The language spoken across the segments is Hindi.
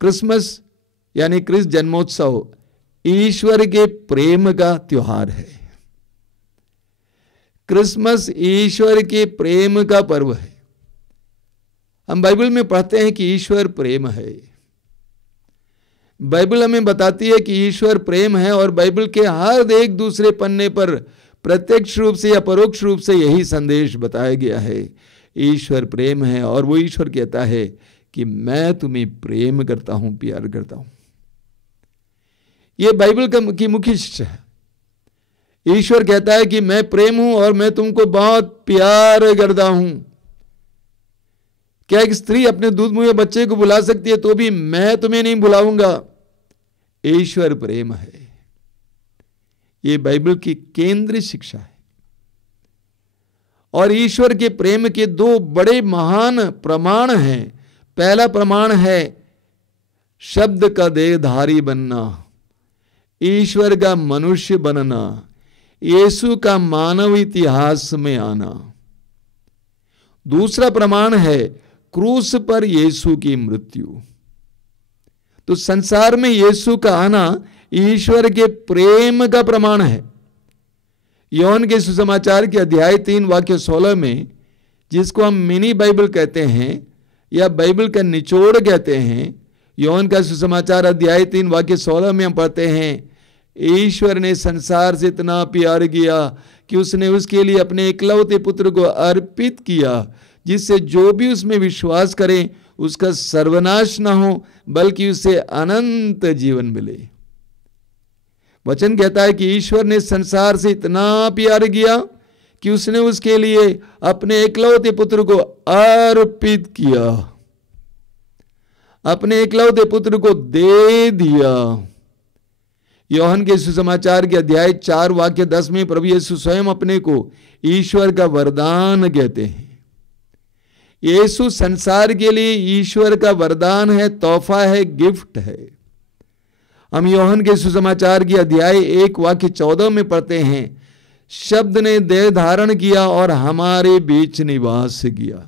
क्रिसमस यानी क्रिस्त जन्मोत्सव ईश्वर के प्रेम का त्योहार है। क्रिसमस ईश्वर के प्रेम का पर्व है। हम बाइबल में पढ़ते हैं कि ईश्वर प्रेम है। बाइबल हमें बताती है कि ईश्वर प्रेम है, और बाइबल के हर एक दूसरे पन्ने पर प्रत्यक्ष रूप से या परोक्ष रूप से यही संदेश बताया गया है, ईश्वर प्रेम है। और वो ईश्वर कहता है कि मैं तुम्हें प्रेम करता हूं, प्यार करता हूं। यह बाइबल की मुख्य शिक्षा है। ईश्वर कहता है कि मैं प्रेम हूं और मैं तुमको बहुत प्यार करता हूं। क्या एक स्त्री अपने दूध मुहे बच्चे को बुला सकती है तो भी मैं तुम्हें नहीं बुलाऊंगा? ईश्वर प्रेम है। यह बाइबल की केंद्रीय शिक्षा है। और ईश्वर के प्रेम के दो बड़े महान प्रमाण हैं। पहला प्रमाण है शब्द का देहधारी बनना, ईश्वर का मनुष्य बनना, यीशु का मानव इतिहास में आना। दूसरा प्रमाण है क्रूस पर यीशु की मृत्यु। तो संसार में यीशु का आना ईश्वर के प्रेम का प्रमाण है। यूहन्ना के सुसमाचार के अध्याय 3 वाक्य 16 में, जिसको हम मिनी बाइबल कहते हैं या बाइबल का निचोड़ कहते हैं, यूहन्ना का सुसमाचार अध्याय 3 वाक्य 16 में हम पढ़ते हैं, ईश्वर ने संसार से इतना प्यार किया कि उसने उसके लिए अपने एकलौते पुत्र को अर्पित किया, जिससे जो भी उसमें विश्वास करे उसका सर्वनाश ना हो बल्कि उसे अनंत जीवन मिले। वचन कहता है कि ईश्वर ने संसार से इतना प्यार किया कि उसने उसके लिए अपने एकलौते पुत्र को अर्पित किया, अपने एकलौते पुत्र को दे दिया। यूहन्ना के सुसमाचार के अध्याय 4 वाक्य 10 में प्रभु यीशु स्वयं अपने को ईश्वर का वरदान कहते हैं। यीशु संसार के लिए ईश्वर का वरदान है, तोहफा है, गिफ्ट है। हम यूहन्ना के सुसमाचार के अध्याय 1 वाक्य 14 में पढ़ते हैं, शब्द ने देह धारण किया और हमारे बीच निवास किया।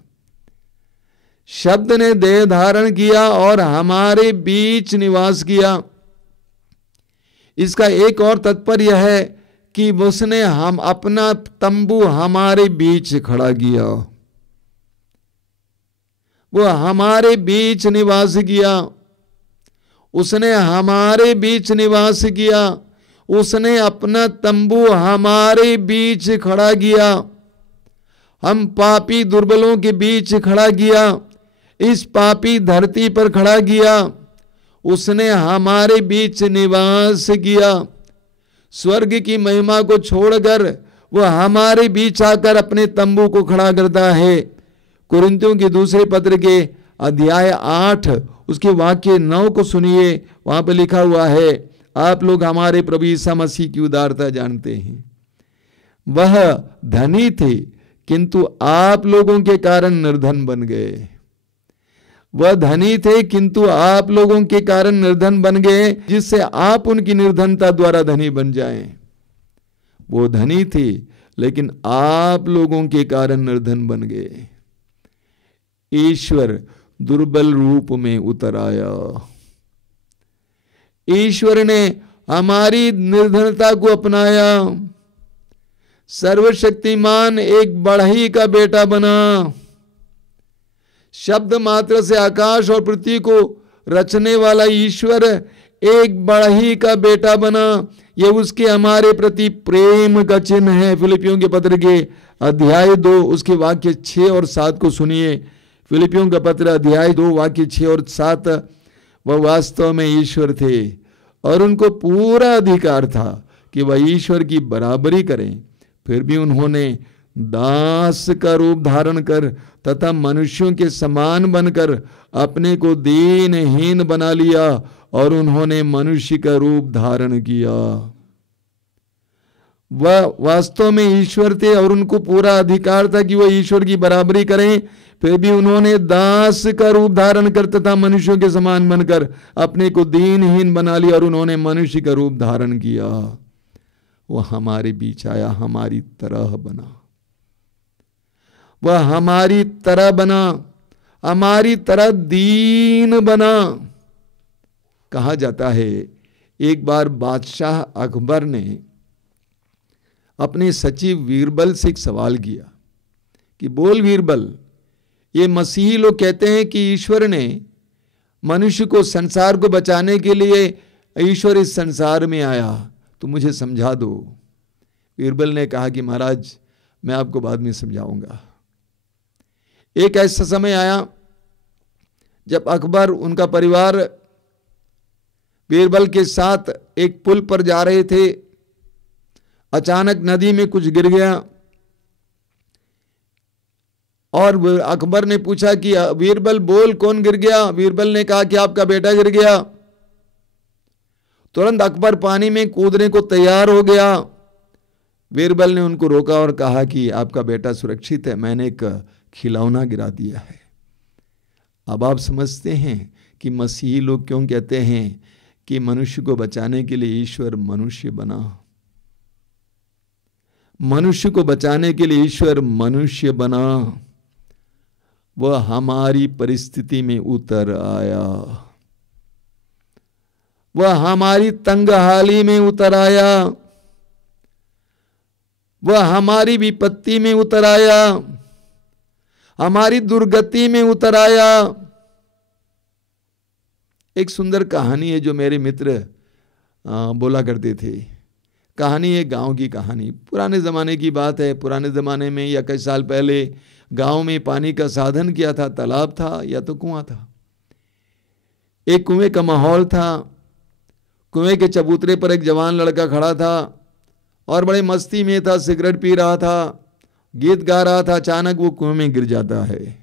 शब्द ने देह धारण किया और हमारे बीच निवास किया। इसका एक और तात्पर्य है कि उसने हम अपना तंबू हमारे बीच खड़ा किया, वो हमारे बीच निवास किया। उसने हमारे बीच निवास किया, उसने अपना तंबू हमारे बीच खड़ा किया। हम पापी दुर्बलों के बीच खड़ा किया, इस पापी धरती पर खड़ा किया। उसने हमारे बीच निवास किया। स्वर्ग की महिमा को छोड़कर वह हमारे बीच आकर अपने तंबू को खड़ा करता है। कुरिन्थियों के दूसरे पत्र के अध्याय 8 उसके वाक्य 9 को सुनिए। वहां पर लिखा हुआ है, आप लोग हमारे प्रभु यीशु मसीह की उदारता जानते हैं। वह धनी थे किंतु आप लोगों के कारण निर्धन बन गए। वह धनी थे किंतु आप लोगों के कारण निर्धन बन गए, जिससे आप उनकी निर्धनता द्वारा धनी बन जाएं। वो धनी थे लेकिन आप लोगों के कारण निर्धन बन गए। ईश्वर दुर्बल रूप में उतर आया। ईश्वर ने हमारी निर्धनता को अपनाया। सर्वशक्तिमान एक बढ़ई का बेटा बना। शब्द मात्र से आकाश और पृथ्वी को रचने वाला ईश्वर एक बढ़ई का बेटा बना। यह उसके हमारे प्रति प्रेम का चिन्ह है। फिलिपियों के पत्र के अध्याय 2 उसके वाक्य 6 और 7 को सुनिए। फिलिपियों का पत्र अध्याय 2 वाक्य 6 और 7। वह वास्तव में ईश्वर थे और उनको पूरा अधिकार था कि वह ईश्वर की बराबरी करें, फिर भी उन्होंने दास का रूप धारण कर तथा मनुष्यों के समान बनकर अपने को दीनहीन बना लिया और उन्होंने मनुष्य का रूप धारण किया। वह वास्तव में ईश्वर थे और उनको पूरा अधिकार था कि वह ईश्वर की बराबरी करें, फिर भी उन्होंने दास का रूप धारण कर तथा मनुष्यों के समान बनकर अपने को दीनहीन बना लिया और उन्होंने मनुष्य का रूप धारण किया। वह हमारे बीच आया, हमारी तरह बना। वह हमारी तरह बना, हमारी तरह दीन बना। कहा जाता है एक बार बादशाह अकबर ने अपने सचिव बीरबल से एक सवाल किया कि बोल बीरबल, ये मसीही लोग कहते हैं कि ईश्वर ने मनुष्य को, संसार को बचाने के लिए ईश्वर इस संसार में आया, तो मुझे समझा दो। बीरबल ने कहा कि महाराज मैं आपको बाद में समझाऊंगा। एक ऐसा समय आया जब अकबर, उनका परिवार बीरबल के साथ एक पुल पर जा रहे थे। अचानक नदी में कुछ गिर गया और अकबर ने पूछा कि बीरबल बोल कौन गिर गया। बीरबल ने कहा कि आपका बेटा गिर गया। तुरंत अकबर पानी में कूदने को तैयार हो गया। बीरबल ने उनको रोका और कहा कि आपका बेटा सुरक्षित है, मैंने एक खिलौना गिरा दिया है। अब आप समझते हैं कि मसीही लोग क्यों कहते हैं कि मनुष्य को बचाने के लिए ईश्वर मनुष्य बना। मनुष्य को बचाने के लिए ईश्वर मनुष्य बना, वह हमारी परिस्थिति में उतर आया, वह हमारी तंगहाली में उतर आया, वह हमारी विपत्ति में उतर आया, हमारी दुर्गति में उतर आया। एक सुंदर कहानी है जो मेरे मित्र बोला करते थे। कहानी है गांव की कहानी, पुराने ज़माने की बात है। पुराने ज़माने में या कई साल पहले गांव में पानी का साधन क्या था? तालाब था या तो कुआं था। एक कुएं का माहौल था। कुएं के चबूतरे पर एक जवान लड़का खड़ा था और बड़े मस्ती में था, सिगरेट पी रहा था, गीत गा रहा था। अचानक वो कुएं में गिर जाता है।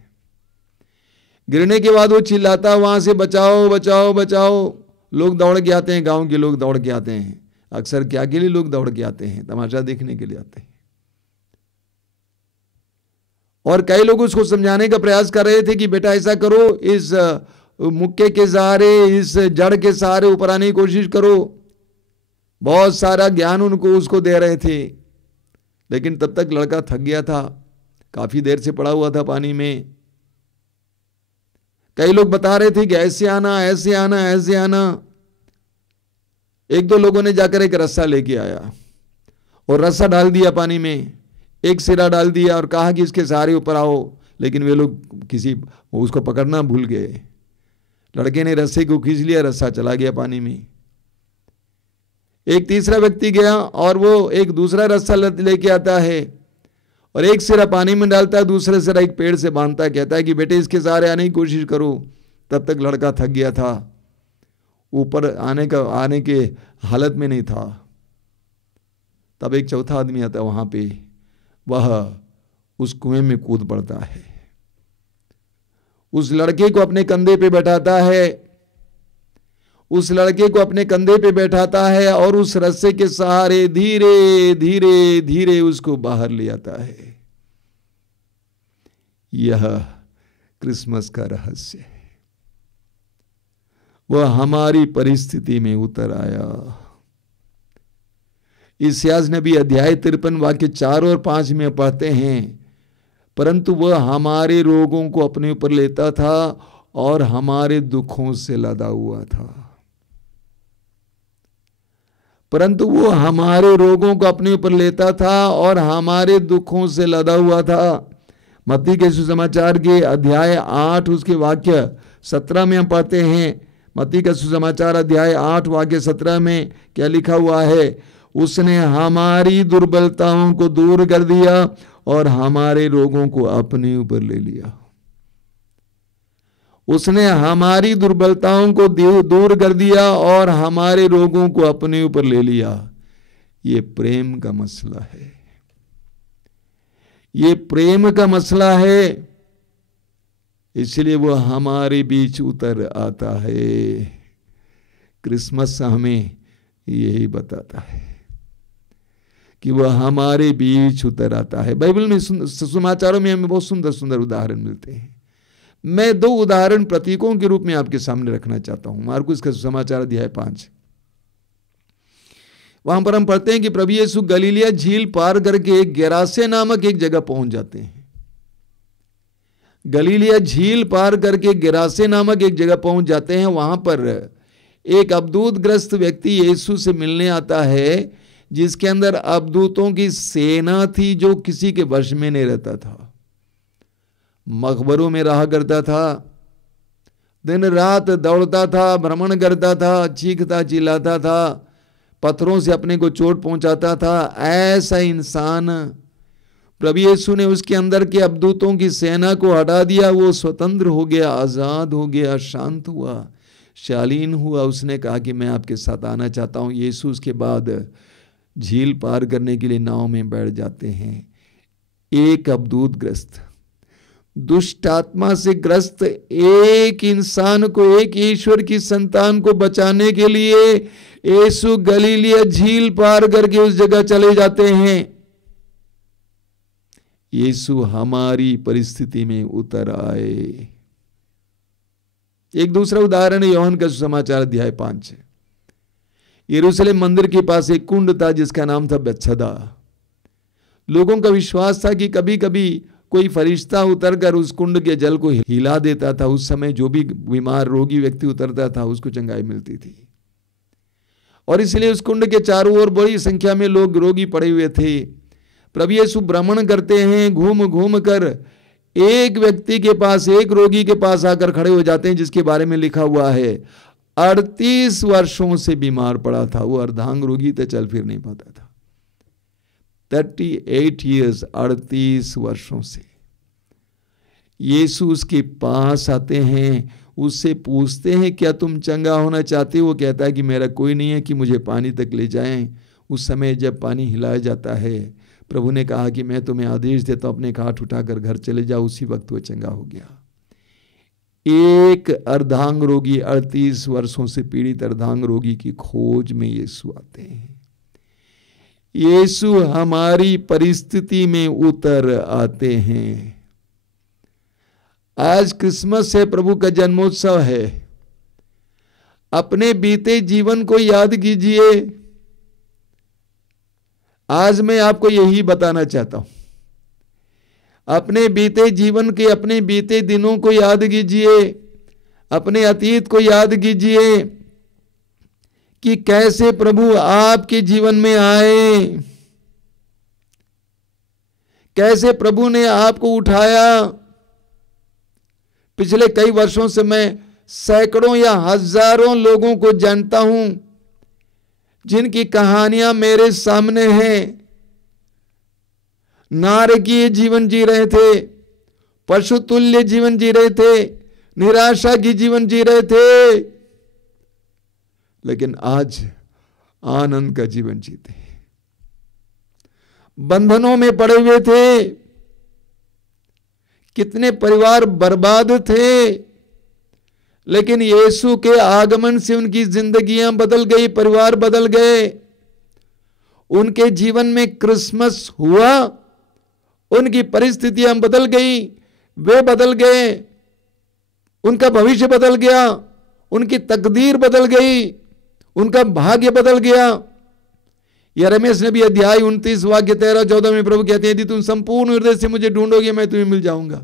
गिरने के बाद वो चिल्लाता वहां से, बचाओ बचाओ बचाओ। लोग दौड़ के आते हैं, गांव के लोग दौड़ के आते हैं। अक्सर क्या के लिए लोग दौड़ के आते हैं? तमाशा देखने के लिए आते हैं। और कई लोग उसको समझाने का प्रयास कर रहे थे कि बेटा ऐसा करो, इस मुक्के के सहारे, इस जड़ के सहारे ऊपर आने की कोशिश करो। बहुत सारा ज्ञान उनको उसको दे रहे थे, लेकिन तब तक लड़का थक गया था, काफी देर से पड़ा हुआ था पानी में। कई लोग बता रहे थे कि ऐसे आना, ऐसे आना, ऐसे आना। एक दो लोगों ने जाकर एक रस्सा लेके आया और रस्सा डाल दिया पानी में, एक सिरा डाल दिया और कहा कि इसके सहारे ऊपर आओ। लेकिन वे लोग उसको पकड़ना भूल गए। लड़के ने रस्से को खींच लिया, रस्सा चला गया पानी में। एक तीसरा व्यक्ति गया और वो एक दूसरा रस्सा लेके आता है और एक सिरा पानी में डालता है, दूसरे सिरा एक पेड़ से बांधता है, कहता है कि बेटे इसके सहारे आने की कोशिश करो। तब तक लड़का थक गया था, ऊपर आने के हालत में नहीं था। तब एक चौथा आदमी आता वहां पे, वह उस कुएं में कूद पड़ता है, उस लड़के को अपने कंधे पे बैठाता है, उस लड़के को अपने कंधे पे बैठाता है और उस रस्से के सहारे धीरे धीरे धीरे उसको बाहर ले आता है। यह क्रिसमस का रहस्य है। वह हमारी परिस्थिति में उतर आया। इस्यास नबी अध्याय 53 वाक्य 4 और 5 में पढ़ते हैं, परंतु वह हमारे रोगों को अपने ऊपर लेता था और हमारे दुखों से लदा हुआ था। परंतु वो हमारे रोगों को अपने ऊपर लेता था और हमारे दुखों से लदा हुआ था। मत्ती के सुसमाचार के अध्याय 8 उसके वाक्य 17 में हम पढ़ते हैं। मत्ती का सुसमाचार अध्याय 8 वाक्य 17 में क्या लिखा हुआ है? उसने हमारी दुर्बलताओं को दूर कर दिया और हमारे रोगों को अपने ऊपर ले लिया। उसने हमारी दुर्बलताओं को दूर कर दिया और हमारे रोगों को अपने ऊपर ले लिया। ये प्रेम का मसला है, ये प्रेम का मसला है। इसलिए वो हमारे बीच उतर आता है। क्रिसमस हमें यही बताता है कि वह हमारे बीच उतर आता है। बाइबल में सुसमाचारों में हमें बहुत सुंदर सुंदर उदाहरण मिलते हैं। मैं 2 उदाहरण प्रतीकों के रूप में आपके सामने रखना चाहता हूं। मार्कुस का सुसमाचार अध्याय 5, वहां पर हम पढ़ते हैं कि प्रभु यीशु गलीलिया झील पार करके गेरासे नामक एक जगह पहुंच जाते हैं। गलीलिया झील पार करके गेरासे नामक एक जगह पहुंच जाते हैं। वहां पर एक अवधूतग्रस्त व्यक्ति यीशु से मिलने आता है, जिसके अंदर अवधूतों की सेना थी, जो किसी के वश में नहीं रहता था, मकबरों में रहा करता था, दिन रात दौड़ता था, भ्रमण करता था, चीखता चिल्लाता था, पत्थरों से अपने को चोट पहुंचाता था। ऐसा इंसान प्रभु यीशु ने उसके अंदर के अवधूतों की सेना को हटा दिया। वो स्वतंत्र हो गया, आजाद हो गया, शांत हुआ, शालीन हुआ। उसने कहा कि मैं आपके साथ आना चाहता हूं। यीशु उसके बाद झील पार करने के लिए नाव में बैठ जाते हैं। एक अवधूतग्रस्त, दुष्ट आत्मा से ग्रस्त एक इंसान को, एक ईश्वर की संतान को बचाने के लिए यीशु गलीलिया झील पार करके उस जगह चले जाते हैं। यीशु हमारी परिस्थिति में उतर आए। एक दूसरा उदाहरण है यूहन्ना का सुसमाचार अध्याय 5। यरूशलेम मंदिर के पास एक कुंड था जिसका नाम था बेत्सदा। लोगों का विश्वास था कि कभी कभी कोई फरिश्ता उतरकर उस कुंड के जल को हिला देता था। उस समय जो भी बीमार रोगी व्यक्ति उतरता था उसको चंगाई मिलती थी, और इसलिए उस कुंड के चारों ओर बड़ी संख्या में लोग रोगी पड़े हुए थे। प्रभु यीशु भ्रमण करते हैं, घूम घूम कर एक व्यक्ति के पास, एक रोगी के पास आकर खड़े हो जाते हैं, जिसके बारे में लिखा हुआ है 38 वर्षों से बीमार पड़ा था। वो अर्धांग रोगी था, चल फिर नहीं पाता था। 38 ईयर्स, 38 वर्षों से। यीशु उसके पास आते हैं, उससे पूछते हैं क्या तुम चंगा होना चाहते हो? वो कहता है कि मेरा कोई नहीं है कि मुझे पानी तक ले जाएं। उस समय जब पानी हिलाया जाता है, प्रभु ने कहा कि मैं तुम्हें आदेश देता हूं, अपने खाट उठाकर घर चले जाओ। उसी वक्त वो चंगा हो गया। एक अर्धांग रोगी, 38 वर्षों से पीड़ित अर्धांग रोगी की खोज में यीशु आते हैं। यीशु हमारी परिस्थिति में उतर आते हैं। आज क्रिसमस है, प्रभु का जन्मोत्सव है। अपने बीते जीवन को याद कीजिए। आज मैं आपको यही बताना चाहता हूं। अपने बीते जीवन के, अपने बीते दिनों को याद कीजिए, अपने अतीत को याद कीजिए कि कैसे प्रभु आपके जीवन में आए, कैसे प्रभु ने आपको उठाया। पिछले कई वर्षों से मैं सैकड़ों या हजारों लोगों को जानता हूं जिनकी कहानियां मेरे सामने हैं। नारकीय जीवन जी रहे थे, पशुतुल्य जीवन जी रहे थे, निराशा की जीवन जी रहे थे, लेकिन आज आनंद का जीवन जीते। बंधनों में पड़े हुए थे, कितने परिवार बर्बाद थे, लेकिन यीशु के आगमन से उनकी जिंदगियां बदल गई, परिवार बदल गए। उनके जीवन में क्रिसमस हुआ, उनकी परिस्थितियां बदल गई, वे बदल गए, उनका भविष्य बदल गया, उनकी तकदीर बदल गई, उनका भाग्य बदल गया। यिर्मयाह नबी अध्याय 29 वाक्य 13-14 में प्रभु कहते हैं, यदि तुम संपूर्ण हृदय से मुझे ढूंढोगे मैं तुम्हें मिल जाऊंगा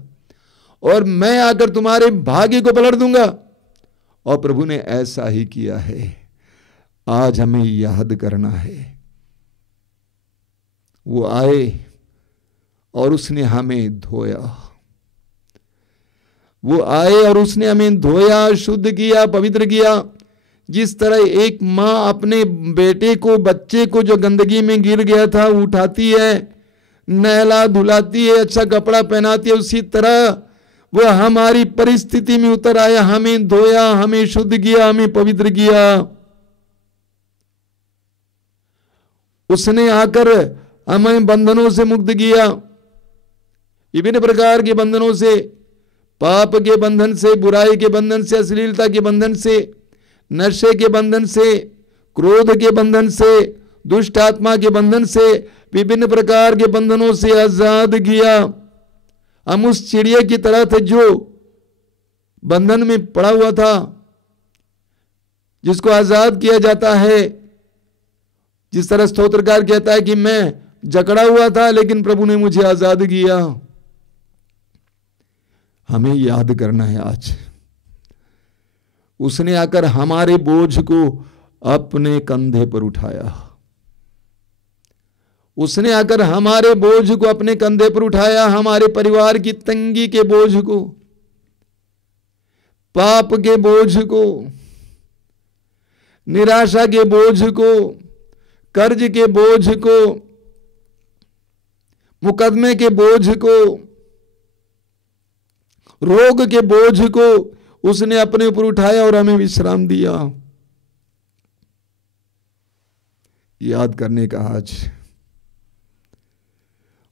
और मैं आकर तुम्हारे भाग्य को पलट दूंगा। और प्रभु ने ऐसा ही किया है। आज हमें याद करना है, वो आए और उसने हमें धोया। वो आए और उसने हमें धोया, शुद्ध किया, पवित्र किया। जिस तरह एक मां अपने बेटे को, बच्चे को जो गंदगी में गिर गया था उठाती है, नहला धुलाती है, अच्छा कपड़ा पहनाती है, उसी तरह वो हमारी परिस्थिति में उतर आया, हमें धोया, हमें शुद्ध किया, हमें पवित्र किया। उसने आकर हमें बंधनों से मुक्त किया, विभिन्न प्रकार के बंधनों से, पाप के बंधन से, बुराई के बंधन से, अश्लीलता के बंधन से, नशे के बंधन से, क्रोध के बंधन से, दुष्ट आत्मा के बंधन से, विभिन्न प्रकार के बंधनों से आजाद किया। हम उस चिड़िया की तरह थे जो बंधन में पड़ा हुआ था, जिसको आजाद किया जाता है। जिस तरह स्तोत्रकार कहता है कि मैं जकड़ा हुआ था लेकिन प्रभु ने मुझे आजाद किया। हमें याद करना है आज उसने आकर हमारे बोझ को अपने कंधे पर उठाया। उसने आकर हमारे बोझ को अपने कंधे पर उठाया, हमारे परिवार की तंगी के बोझ को, पाप के बोझ को, निराशा के बोझ को, कर्ज के बोझ को, मुकदमे के बोझ को, रोग के बोझ को उसने अपने ऊपर उठाया और हमें विश्राम दिया। याद करने का आज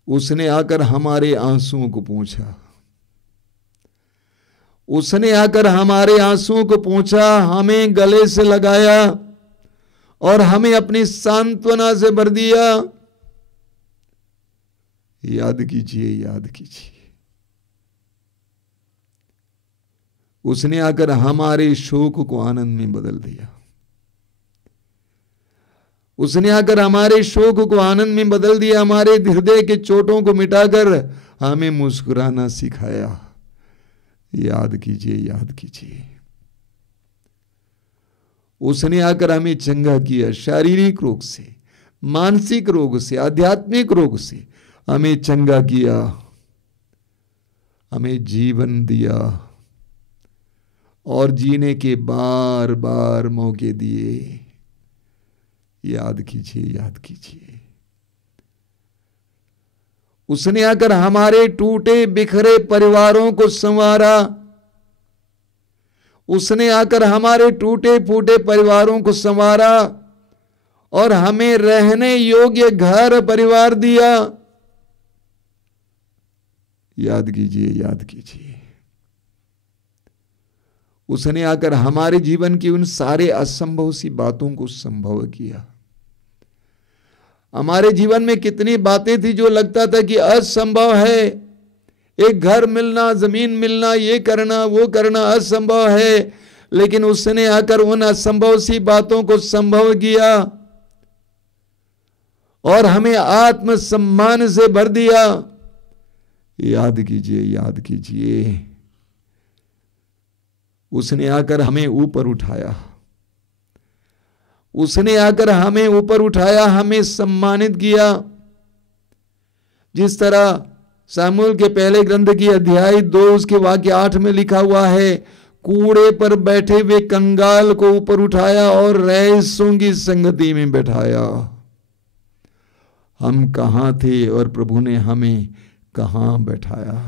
उसने आकर हमारे आंसुओं को पोंछा, उसने आकर हमारे आंसुओं को पोंछा, हमें गले से लगाया और हमें अपनी सांत्वना से भर दिया। याद कीजिए, याद कीजिए, उसने आकर हमारे शोक को आनंद में बदल दिया। उसने आकर हमारे शोक को आनंद में बदल दिया, हमारे हृदय के चोटों को मिटाकर हमें मुस्कुराना सिखाया। याद कीजिए, याद कीजिए, उसने आकर हमें चंगा किया, शारीरिक रोग से, मानसिक रोग से, आध्यात्मिक रोग से हमें चंगा किया, हमें जीवन दिया और जीने के बार बार मौके दिए। याद कीजिए, याद कीजिए, उसने आकर हमारे टूटे बिखरे परिवारों को संवारा। उसने आकर हमारे टूटे फूटे परिवारों को संवारा और हमें रहने योग्य घर परिवार दिया। याद कीजिए, याद कीजिए, उसने आकर हमारे जीवन की उन सारे असंभव सी बातों को संभव किया। हमारे जीवन में कितनी बातें थी जो लगता था कि असंभव है, एक घर मिलना, जमीन मिलना, ये करना, वो करना असंभव है, लेकिन उसने आकर उन असंभव सी बातों को संभव किया और हमें आत्मसम्मान से भर दिया। याद कीजिए, याद कीजिए, उसने आकर हमें ऊपर उठाया, उसने आकर हमें ऊपर उठाया, हमें सम्मानित किया। जिस तरह सामुएल के पहले ग्रंथ की अध्याय 2 उसके वाक्य 8 में लिखा हुआ है, कूड़े पर बैठे हुए कंगाल को ऊपर उठाया और रईसों की संगति में बैठाया। हम कहां थे और प्रभु ने हमें कहां बैठाया।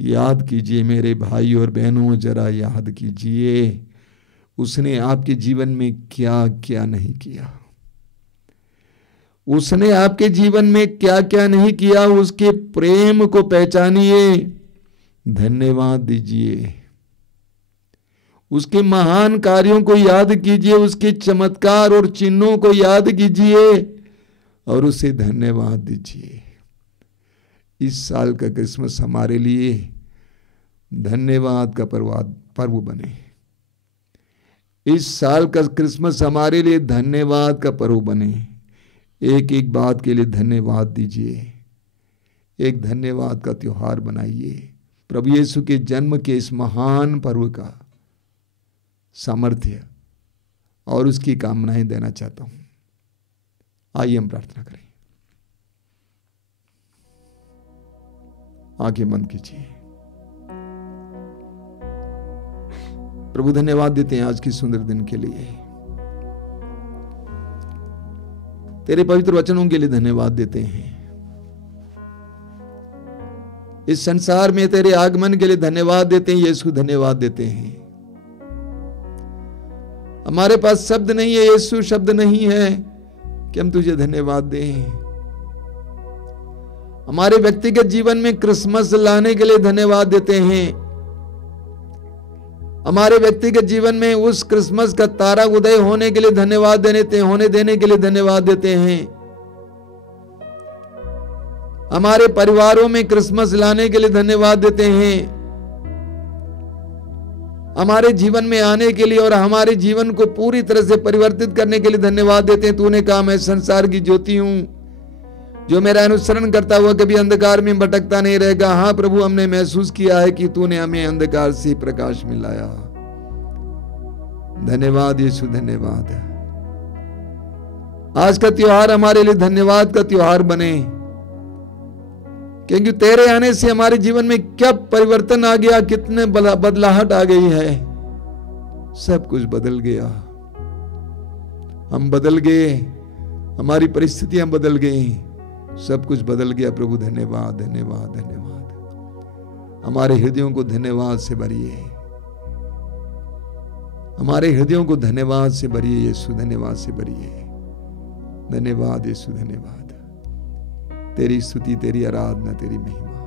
याद कीजिए मेरे भाई और बहनों, जरा याद कीजिए, उसने आपके जीवन में क्या क्या नहीं किया, उसने आपके जीवन में क्या क्या नहीं किया। उसके प्रेम को पहचानिए, धन्यवाद दीजिए, उसके महान कार्यों को याद कीजिए, उसके चमत्कार और चिन्हों को याद कीजिए और उसे धन्यवाद दीजिए। इस साल का क्रिसमस हमारे लिए धन्यवाद का पर्व बने। इस साल का क्रिसमस हमारे लिए धन्यवाद का पर्व बने। एक एक बात के लिए धन्यवाद दीजिए, एक धन्यवाद का त्योहार बनाइए। प्रभु यीशु के जन्म के इस महान पर्व का सामर्थ्य और उसकी कामनाएं देना चाहता हूं। आइए हम प्रार्थना करें। आंखें बंद कीजिए। प्रभु धन्यवाद देते हैं आज की सुंदर दिन के लिए, तेरे पवित्र वचनों के लिए धन्यवाद देते हैं। इस संसार में तेरे आगमन के लिए धन्यवाद देते हैं यीशु, धन्यवाद देते हैं। हमारे पास शब्द नहीं है यीशु, शब्द नहीं है कि हम तुझे धन्यवाद दें। हमारे व्यक्तिगत जीवन में क्रिसमस लाने के लिए धन्यवाद देते हैं। हमारे व्यक्तिगत जीवन में उस क्रिसमस का तारा उदय होने के लिए धन्यवाद होने देने के लिए धन्यवाद देते हैं। हमारे परिवारों में क्रिसमस लाने के लिए धन्यवाद देते हैं। हमारे जीवन में आने के लिए और हमारे जीवन को पूरी तरह से परिवर्तित करने के लिए धन्यवाद देते हैं। तूने कहा मैं संसार की ज्योति हूं, जो मेरा अनुसरण करता हुआ कभी अंधकार में भटकता नहीं रहेगा। हाँ प्रभु, हमने महसूस किया है कि तूने हमें अंधकार से प्रकाश में लाया। धन्यवाद यीशु, धन्यवाद। आज का त्योहार हमारे लिए धन्यवाद का त्योहार बने, क्योंकि तेरे आने से हमारे जीवन में क्या परिवर्तन आ गया, कितने बदलाहट आ गई है। सब कुछ बदल गया, हम बदल गए, हमारी परिस्थितियां बदल गई, सब कुछ बदल गया। प्रभु धन्यवाद, धन्यवाद, धन्यवाद। हमारे हृदयों को धन्यवाद से भरिए, हमारे हृदयों को धन्यवाद से भरिए यीशु, धन्यवाद से भरिए। धन्यवाद यीशु, धन्यवाद। तेरी स्तुति, तेरी आराधना, तेरी महिमा।